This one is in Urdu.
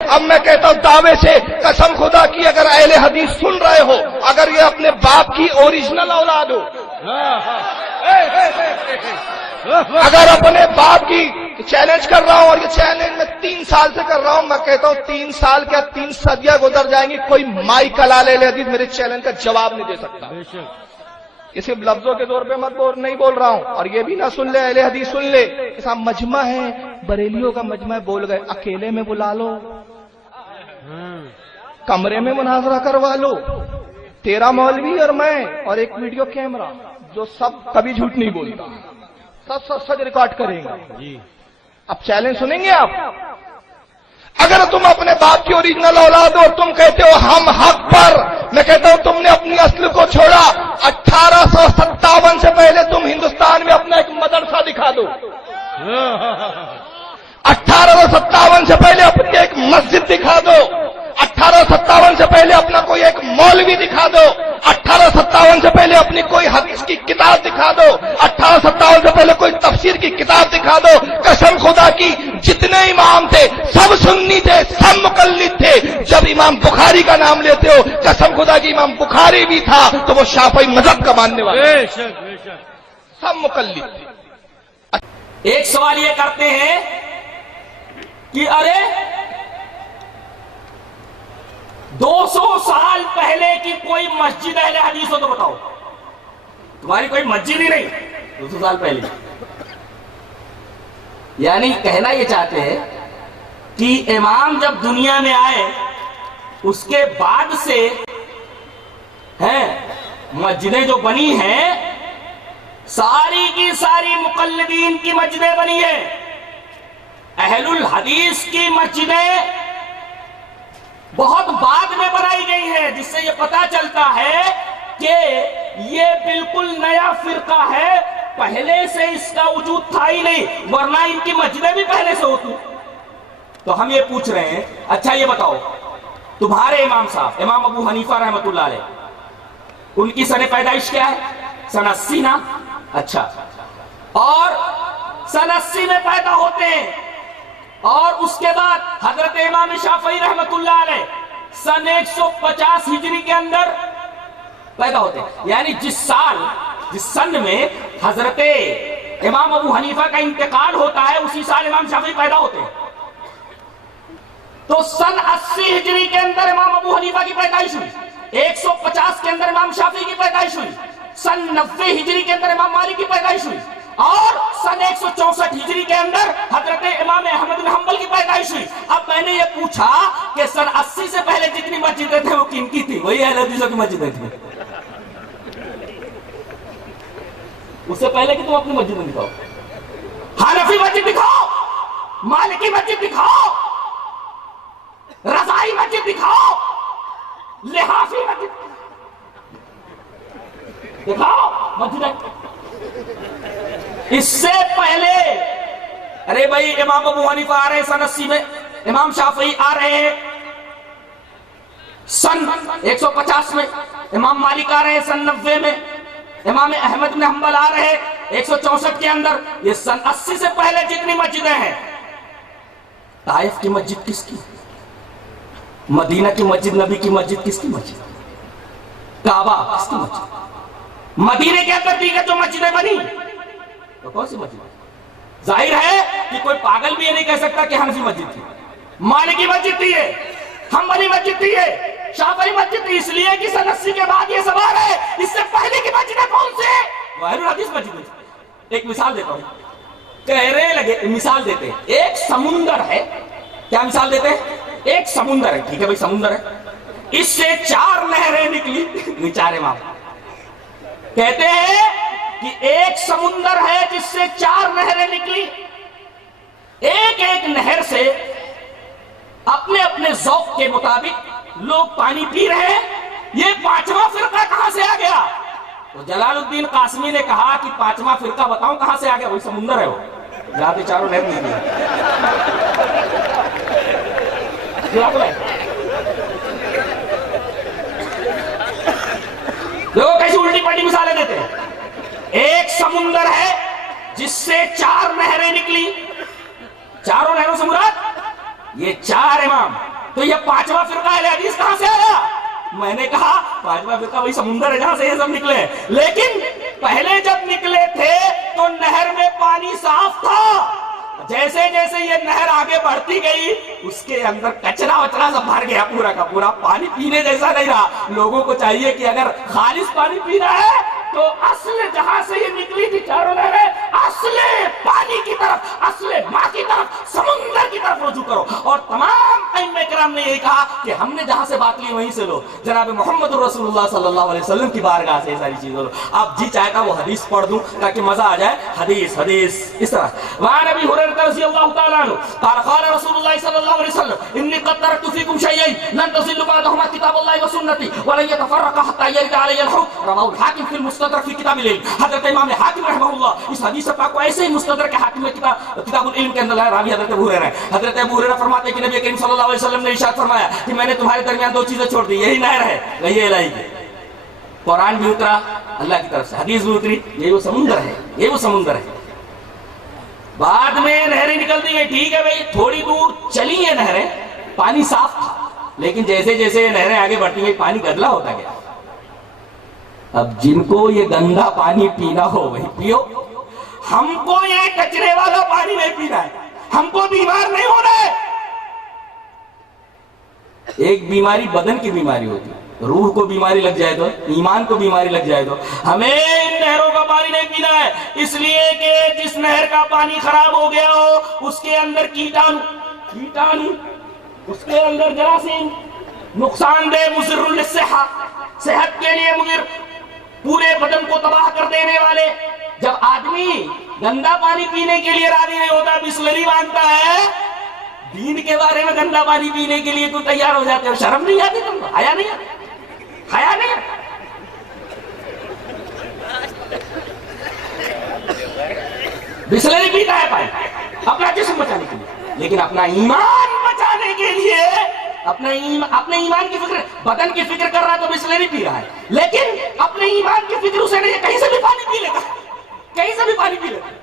اب میں کہتا ہوں دعوے سے قسم خدا کی اگر اہل حدیث سن رہے ہو، اگر یہ اپنے باپ کی اوریجنل اولاد ہو، اگر اپنے باپ کی چیلنج کر رہا ہوں، اور یہ چیلنج میں 3 سال سے کر رہا ہوں، میں کہتا ہوں 3 سال کیا 3 صدیاں گزر جائیں گی، کوئی مائی کلال اہل حدیث میرے چیلنج کا جواب نہیں دے سکتا. یہ صرف لفظوں کے زور پہ نہیں بول رہا ہوں، اور یہ بھی نہ سن لے اہل حدیث سن لے، صاحب مجمع ہے بریلیوں کا مجمع، بول گئے اکیلے میں بلا لو، کمرے میں مناظرہ کروا لو، 13 مولوی اور میں اور ایک ویڈیو کیمرہ جو سب کبھی جھوٹ نہیں بولتا، سب سچ ریکارڈ کریں گے. اب چیلنج سنیں گے آپ؟ اگر تم اپنے باپ کی اوریجنل اولاد ہو اور تم کہتے ہو ہم حق پر، میں کہتا ہوں تم نے اپنی اصل کو چھوڑا. 1857 سے پہلے تم ہندوستان میں اپنا ایک مدرسہ دکھا دو، 1857 سے پہلے اپنی ایک مسجد دکھا دو، 1857 سے پہلے اپنا کوئی ایک مولوی دکھا دو، 1857 سے پہلے اپنی کوئی حدیث کی کتاب دکھا دو، 1857 سے پہلے کوئی تفسیر کی کتاب دکھا دو. قسم خدا کی جتنے امام تھے سب سنی تھے، سب مقلد تھے. جب امام بخاری کا نام لیتے ہو، قسم خدا کی امام بخاری بھی تھا تو وہ شافعی مذہب کا ماننے والا، سب مقلد تھے. ایک سوال یہ کرتے ہیں کہ ارے 200 سال پہلے کی کوئی مسجد اہل حدیث ہو تو بتاؤ. تمہاری کوئی مسجد ہی نہیں 200 سال پہلے. یعنی کہنا یہ چاہتے ہیں کہ امام جب دنیا میں آئے اس کے بعد سے مسجدیں جو بنی ہیں ساری کی ساری مقلدین کی مسجدیں بنی ہیں. اہل الحدیث کی مسجدیں بہت بعد میں بنائی گئی ہیں، جس سے یہ پتا چلتا ہے کہ یہ بالکل نیا فرقہ ہے، پہلے سے اس کا وجود تھا ہی نہیں، ورنہ ان کی مسجدیں بھی پہلے سے ہوتی. تو ہم یہ پوچھ رہے ہیں اچھا یہ بتاؤ تمہارے امام صاحب امام ابو حنیفہ رحمۃ اللہ علیہ، ان کی سن پیدائش کیا ہے؟ سن 80 نا. اچھا، اور سن 80 میں پیدا ہوتے ہیں، اور اس کے بعد حضرت امام شافعی رحمت اللہ علیہ سن 150 ہجری کے اندر پیدا ہوتے ہیں. یعنی جس سن میں حضرت امام ابو حنیفہ کا انتقال ہوتا ہے اسی سال امام شافعی پیدا ہوتے ہیں. تو سن 80 ہجری کے اندر امام ابو حنیفہ کی پیدائش ہوئی، 150 کے اندر امام شافعی کی پیدائش ہوئی، سن 90 ہجری کے اندر امام مالک کی پیدائش ہوئی، اور سن 164 ہجری کے اندر حضرت امام احمد بن حنبل کی پیدائش ہوئی. اب میں نے یہ پوچھا کہ سن 80 سے پہلے جتنی مسجدیں تھے وہ کن کی تھی؟ وہی اہل حدیثوں کی مسجدیں تھیں. اس سے پہلے کہ تم اپنی مسجد میں دکھاؤ، حنفی مسجد دکھاؤ، مالکی مسجد دکھاؤ، رضائی مسجد دکھاؤ، لحافی مسجد دکھاؤ مسجد. اس سے پہلے ارے بھائی امام ابو حنیفہ آ رہے ہیں سن 80 میں، امام شافعی آ رہے ہیں سن 150 میں، امام مالک آ رہے ہیں سن 90 میں، امام احمد بن حنبل آ رہے ہیں 164 کے اندر. یہ سن 80 سے پہلے جتنی مسجدیں ہیں، طائف کی مسجد کس کی؟ مدینہ کی مسجد، نبی کی مسجد کس کی مسجد؟ کعبہ کس کی مسجد؟ مدینے کے اندر دیگر جو مسجدیں بنی تو کون سی مسجد؟ ظاہر ہے کہ کوئی پاگل بھی یہ نہیں کہہ سکتا کہ حنفی مسجد تھی، مالکی مسجد تھی، حنبلی مسجد تھی، شافعی مسجد تھی. اس لیے کہ سن 80 کے بعد یہ سوال ہے اس سے پہلے کی مسجدیں کون سے؟ اہل الحدیث مسجد. ایک مثال دیتا ہوں، کہنے لگے مثال دیتے ہیں، ایک سمندر ہے. کیا مثال دیتے ہیں؟ ایک سمندر ہے، ٹھیک ہے بھائی سمندر ہے، اس سے 4 نہریں نکلی. 4 امام کہتے ہیں کہ ایک سمندر ہے جس سے 4 نہریں نکلی، ایک ایک نہر سے اپنے اپنے ذوق کے مطابق لوگ پانی پی رہے ہیں. یہ 5واں فرقہ کہاں سے آ گیا؟ تو جلال الدین قاسمی نے کہا کہ 5واں فرقہ بتاؤں کہاں سے آ گیا؟ وہی سمندر ہے وہ جہاں پہ 4 نہر نکلی. لوگ کیسی الٹی پلٹی مثالیں دیتے ہیں. ایک سمندر ہے جس سے 4 نہریں نکلی. چاروں نہروں سے مراد یہ 4 امام، تو یہ 5واں فرقہ اہل حدیث کہاں سے آیا؟ میں نے کہا 5واں فرقہ وہی سمندر ہے جہاں سے یہ سب نکلے، لیکن پہلے جب نکلے تھے تو نہر میں پانی صاف تھا، جیسے جیسے یہ نہر آگے بڑھتی گئی اس کے اندر کچرا وچرا سب بھر گیا، پورا کا پورا پانی پینے جیسا نہیں رہا۔ لوگوں کو چاہیے کہ اگر خالص پانی پینا ہے تو اصل جہاں سے یہ نکلی تھی چاروں نہریں، اصل پانی کی طرف، اصل ماں کی طرف، سمندر کی طرف رجوع کرو۔ اور تمام ائمہ کرام نے یہی کہا کہ ہم نے جہاں سے بات لی وہیں سے لو، جناب محمد رسول اللہ صلی اللہ علیہ وسلم کی بارگاہ سے یہ ساری چیزیں لو۔ اب جی چاہتا وہ حدیث پڑھ دوں تاکہ مزہ آ جائے، حدیث اس طرح۔ وعن ابی ہریرہ رضی اللہ تعالیٰ عنہ قال قال رسول اللہ صلی اللہ علیہ وسلم انی قد ترکت فیکم شیئین لن تضلوا بعدہما کتاب اللہ وسنتی ولن یتفرقا حتی یرد علی الحوض، رواه الحاکم فی المستدرک فی کتاب العلم۔ حضرت امام حاکم رحمہ اللہ اس حدیث پاک کو ایسے ہی مستدرک حاکم میں کتاب العلم کے اندر لایا، راوی حضرت ابو ہریرہ ہے۔ حضرت ابو ہریرہ فرماتے ہیں کہ نبی کریم صلی اللہ علیہ وسلم نے ارشاد فرمایا کہ میں نے تمہارے درمیان 2 چیزیں چھوڑ دی، یہی نہر ہے، یہی الہی کی۔ قرآن بھی اترا اللہ کی طرف سے، حدیث بھی اتری، یہ وہ سمندر ہے، یہ وہ سمندر ہے۔ بعد میں نہریں نکلتی گئی، ٹھیک ہے بھائی، تھوڑی دور چلی یہ نہریں، پانی صاف تھا، لیکن جیسے جیسے یہ نہریں آگے بڑھتی گئی پانی گدلا ہوتا گیا۔ اب جن کو یہ گندا پانی پینا ہو وہی پیو، ہم کو یہ کچرے والا پانی نہیں پینا ہے، ہم کو بیمار نہیں ہونا ہے۔ ایک بیماری بدن کی بیماری ہوتی ہے، روح کو بیماری لگ جائے تو، ایمان کو بیماری لگ جائے تو ہمیں ان نہروں کا پانی نہیں پینا ہے، اس لیے کہ جس نہر کا پانی خراب ہو گیا ہو اس کے اندر کیٹانو، اس کے اندر جراثیم، نقصان دہ، مضر للصحت، صحت کے لیے مضر، پورے بدن کو تباہ کر دینے والے۔ جب آدمی گندا پانی پینے کے لیے راضی نہیں ہوتا، بسلری مانگتا ہے، دین کے بارے میں گندا پانی پینے کے لیے تو تیار ہو جاتے ہو، شرم نہیں آتی تم کو؟ حیا نہیں آتی؟ حیا نہیں آتی؟ بسلری پیتا ہے پانی اپنا جسم بچانے کے لیے، لیکن اپنا ایمان بچانے کے لیے اپنے ایمان کی فکر، بدن کی فکر کر رہا تو بسلری پی رہا ہے، لیکن اپنے ایمان کی فکر اسے نہیں، کہیں سے بھی پانی پی لیتا، کہیں سے بھی پانی پی لیتا۔